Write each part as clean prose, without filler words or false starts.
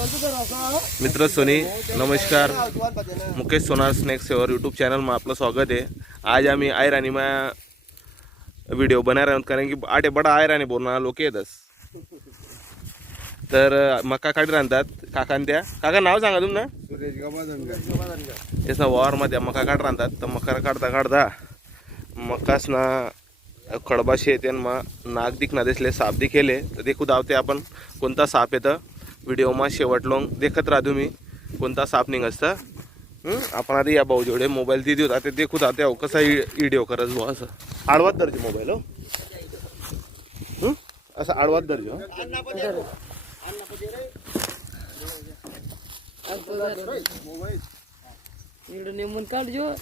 मित्र सोनी नमस्कार मुकेश सोनार snack saver YouTube channel में आपलं स्वागत है। आज आम्ही आयरानी में वीडियो बना रहे हैं कारण की आटे बडा आयरानी बोलना लोक येतच तर मका काढी राहतात काकान त्या काका नाव सांगा तुमनं सुरेश गबादनकर याचा वावर मध्ये मका काढ राहतात तर मका काढता काढता मकास ना खडबाशी येते मग नाग दिखना दिसले साप दिखेले तर देखू धावते आपण कोणता साप येतं व्हिडिओ मा शेवट लोंग देखत राहा तुम्ही कोणता साप निघसतं आपण आधी या भाऊ जेवढे मोबाईल ती देऊ ते देखू धावते अहो कसा व्हिडिओ करत भाऊ असं आडवात दर्जे मोबाईल हो असं आडवात दर्जे नेमून काढजो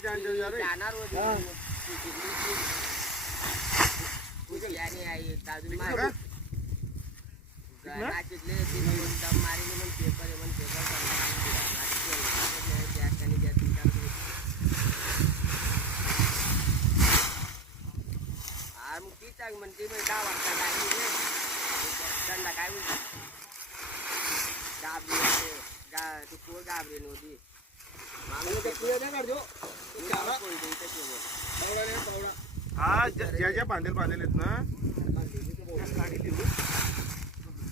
जाणार यानी आई दादू मार नाचले तीन दम मारीने मन पेपर मग ती चांग म्हणते मग 10 वाजता गाडी दंडा काय म्हणते तू पोर गाबरे नव्हती मागले ते पुढे नाही काढजो हा ज्या बांधेल आहेत ना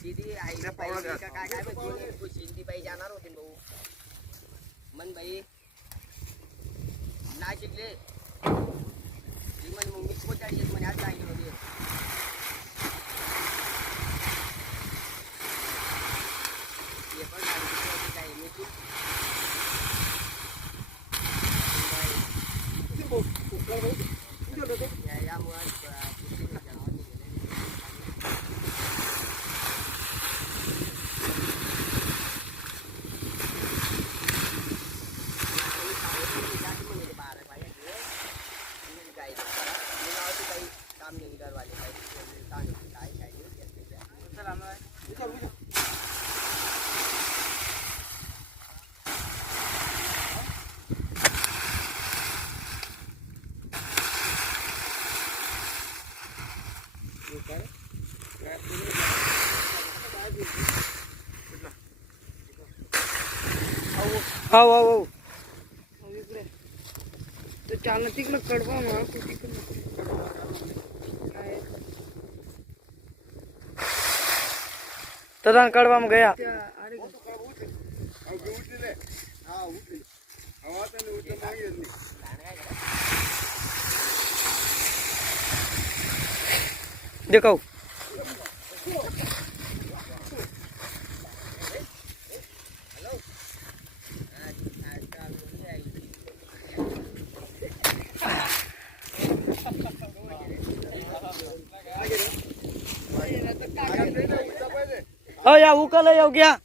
दीदी आई काय शिंदी बाई जाणार होते भाऊ मन बाई नाही शिकले मग मी पोचायचे म्हणे आज सांगितले होते हे पण काय मी तू हो इकडे तर चालना तिकडं कडवा मग तर कडवा मग गया देखो या उकल येऊ घ्या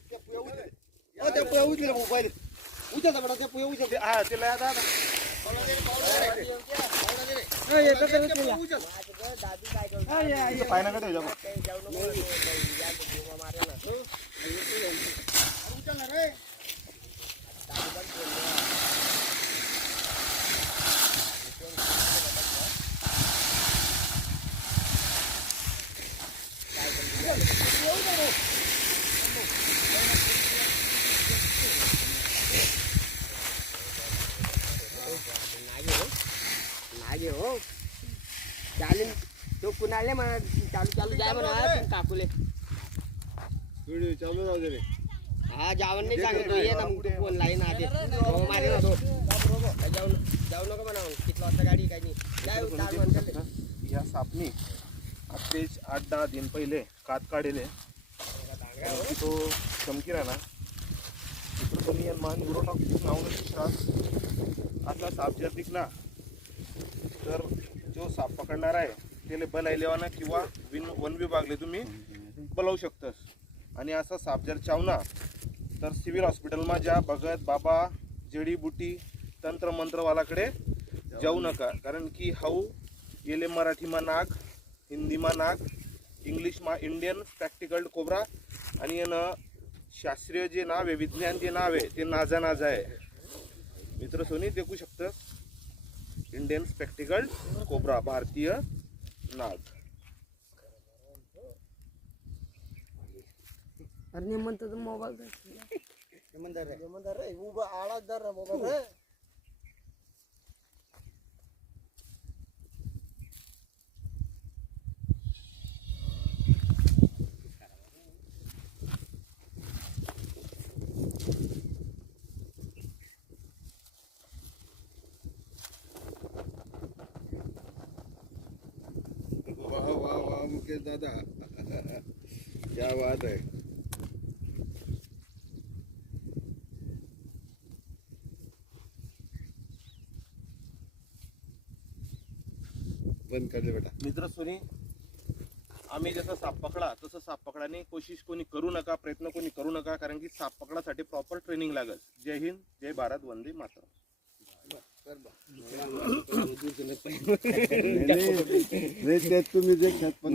हो चालेल तो कुणाले म्हणा चालू जाय म्हणा काकूले चालू राहू दे हा जावन नाही सांगितलं ये ना मग फोन लाईन आधी मारे ना तो जाऊ नका म्हणा किती वाजता गाडी काही नाही जाय म्हणते या सापनी तेच 8-10 दिन पहिले कात काढेले तो चमकी राहणार चित्रपणी मान गुरु नाव असा साप जर दिसला तर जो साप पकडणार आहे त्याला बलायलेवाना किंवा वन विभागले तुम्ही बोलावू शकतस आणि असा साप जर चावला तर सिव्हिल हॉस्पिटलમાં जा भगत बाबा जडी बुटी तंत्र मंत्रवालाकडे जाऊ नका कारण की हाऊ येले मराठीमा नाग, हिंदीमा नाग, इंग्लिशमा इंडियन स्पॅक्टिकल्ड कोब्रा आणि यानं शास्त्रीय जे नाव आहे, विज्ञान जे नाव आहे ते नाजा नाजा आहे. मित्र सोनी देखू शकतं इंडियन स्पॅक्टिकल्ड कोब्रा, भारतीय नाग. आणि म्हणतो मोबाईल वाह वाह वाह मुकेश दादा क्या बात है. बंद कर दे बेटा. मित्र सोनी आम्ही जसं साप पकडा तसं साप पकडाने कोशिश कोणी करू नका, प्रयत्न कोणी करू नका, कारण की साप पकडासाठी प्रॉपर ट्रेनिंग लागेल. जय हिंद, जय भारत, वंदे मातरम. नाही, त्यात तुम्ही जे खेळत पण